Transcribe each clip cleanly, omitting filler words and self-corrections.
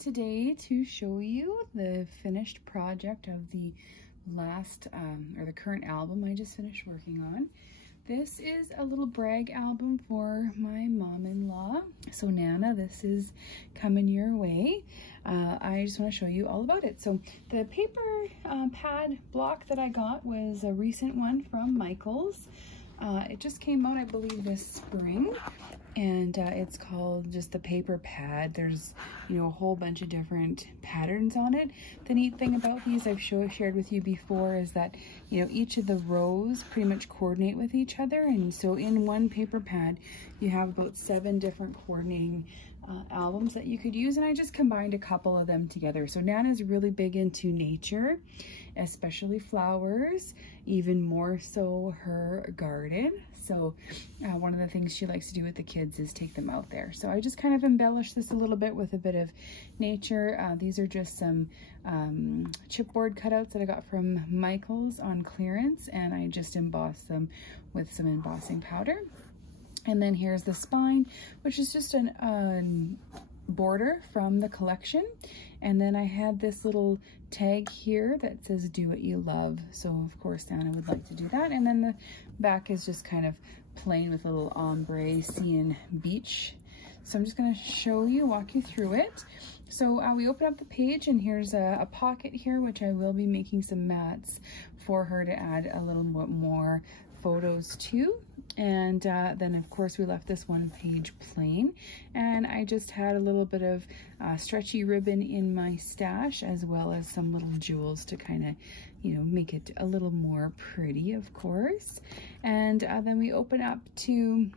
today to show you the finished project of the last or the current album I just finished working on. This is a little brag album for my mom-in-law. So Nana, this is coming your way. I just want to show you all about it. So the paper pad block that I got was a recent one from Michaels. It just came out, I believe, this spring, and it's called just the paper pad. There's, you know, a whole bunch of different patterns on it. The neat thing about these I've shared with you before is that, you know, each of the rows pretty much coordinate with each other. And so in one paper pad, you have about 7 different coordinating albums that you could use, and I just combined a couple of them together. So Nana's really big into nature, especially flowers, even more so her garden. So one of the things she likes to do with the kids is take them out there. So I just kind of embellished this a little bit with a bit of nature. These are just some chipboard cutouts that I got from Michaels on clearance, and I just embossed them with some embossing powder. And then here's the spine, which is just an border from the collection. And then I had this little tag here that says do what you love. So of course Nana would like to do that. And then the back is just kind of plain with a little ombre sea and beach. So I'm just going to walk you through it. So we open up the page, and here's a pocket here, which I will be making some mats for her to add a little bit more photos to. And then of course we left this one page plain, and I just had a little bit of stretchy ribbon in my stash, as well as some little jewels to kind of, you know, make it a little more pretty, of course. And then we open up to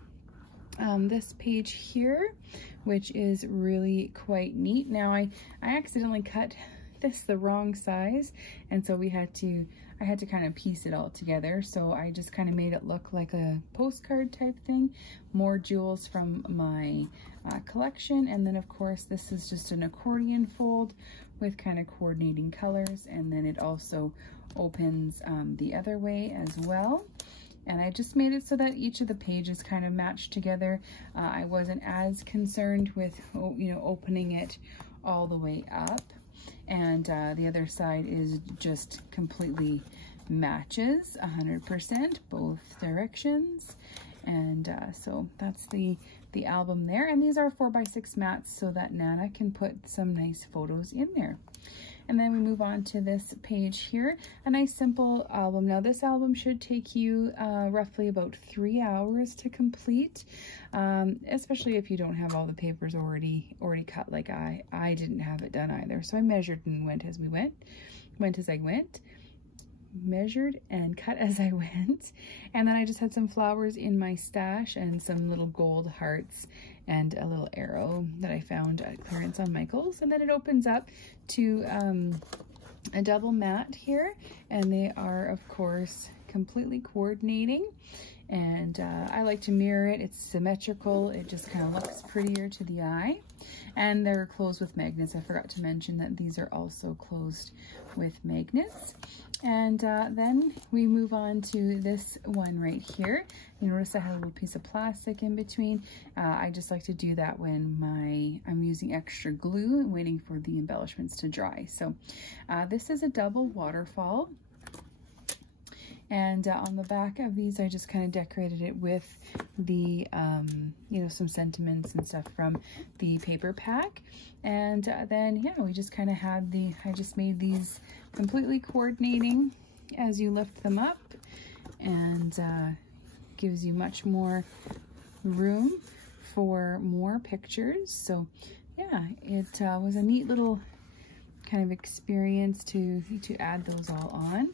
this page here, which is really quite neat. Now I accidentally cut this the wrong size, and so I had to kind of piece it all together. So I just kind of made it look like a postcard type thing. More jewels from my collection, and then of course this is just an accordion fold with kind of coordinating colors, and then it also opens the other way as well. And I just made it so that each of the pages kind of matched together. I wasn't as concerned with, you know, opening it all the way up. And the other side is just completely matches 100% both directions. And so that's the album there. And these are 4x6 mats so that Nana can put some nice photos in there. And then we move on to this page here, a nice simple album. Now this album should take you roughly about 3 hours to complete, especially if you don't have all the papers already cut like I didn't have it done either. So I measured and went as I went, measured and cut as I went. And then I just had some flowers in my stash and some little gold hearts and a little arrow that I found at clearance on Michaels. And then it opens up to a double mat here, and they are of course completely coordinating. And I like to mirror it. It's symmetrical. It just kind of looks prettier to the eye. And they're closed with magnets. I forgot to mention that these are also closed with magnets. And then we move on to this one right here. You notice I had a little piece of plastic in between. I just like to do that when I'm using extra glue and waiting for the embellishments to dry. So this is a double waterfall. And on the back of these, I just kind of decorated it with the, you know, some sentiments and stuff from the paper pack. And then, yeah, we just kind of had I just made these completely coordinating as you lift them up, and gives you much more room for more pictures. So yeah, it was a neat little kind of experience to add those all on.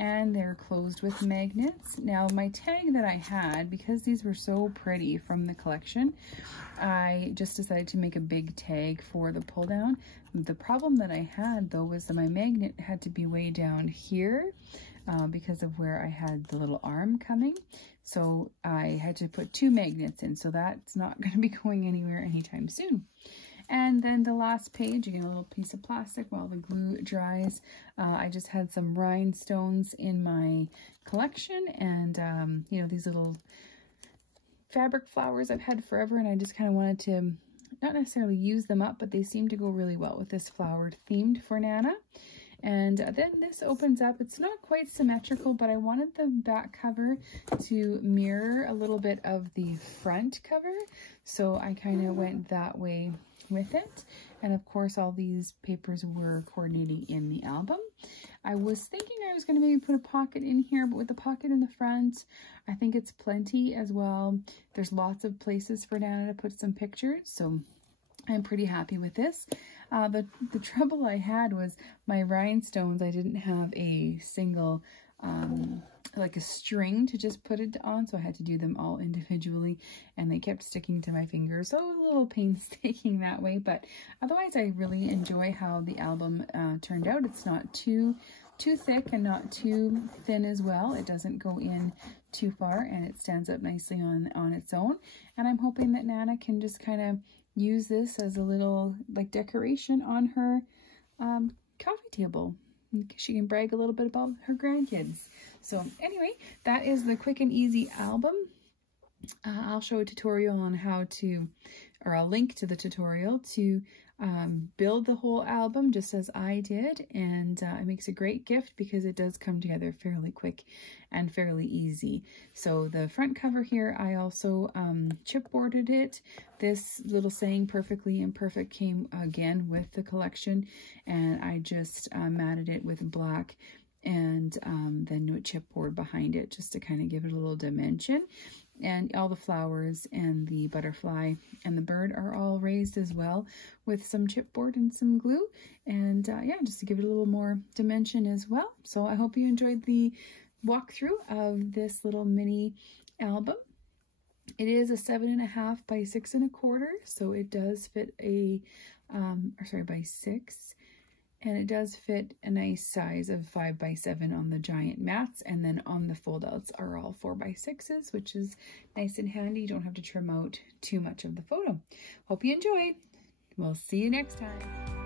And they're closed with magnets. Now my tag that I had, because these were so pretty from the collection, I just decided to make a big tag for the pull down. The problem that I had though was that my magnet had to be way down here because of where I had the little arm coming. So I had to put 2 magnets in, so that's not going to be going anywhere anytime soon. And then the last page, again, a little piece of plastic while the glue dries. I just had some rhinestones in my collection, and you know, these little fabric flowers I've had forever, and I just kind of wanted to not necessarily use them up, but they seem to go really well with this flowered themed for Nana. And then this opens up. It's not quite symmetrical, but I wanted the back cover to mirror a little bit of the front cover. So I kind of went that way with it. And of course, all these papers were coordinating in the album. I was thinking I was going to maybe put a pocket in here, but with the pocket in the front, I think it's plenty as well. There's lots of places for Nana to put some pictures, so I'm pretty happy with this. The trouble I had was my rhinestones. I didn't have a single, like a string to just put it on, so I had to do them all individually, and they kept sticking to my fingers, so a little painstaking that way. But otherwise, I really enjoy how the album turned out. It's not too thick and not too thin as well. It doesn't go in too far, and it stands up nicely on its own. And I'm hoping that Nana can just kind of use this as a little like decoration on her coffee table. She can brag a little bit about her grandkids. So anyway, that is the quick and easy album. I'll show a tutorial on how to, or I'll link to the tutorial to build the whole album just as I did, and it makes a great gift because it does come together fairly quick and fairly easy. So the front cover here, I also chipboarded it. This little saying "Perfectly Imperfect" came again with the collection, and I just matted it with black and then a chipboard behind it just to kind of give it a little dimension. And all the flowers and the butterfly and the bird are all raised as well with some chipboard and some glue. And yeah, just to give it a little more dimension as well. So I hope you enjoyed the walkthrough of this little mini album. It is a 7.5 by 6.25, so it does fit a, by 6. And it does fit a nice size of 5 by 7 on the giant mats, and then on the fold outs are all 4 by 6s, which is nice and handy. You don't have to trim out too much of the photo. Hope you enjoyed. We'll see you next time.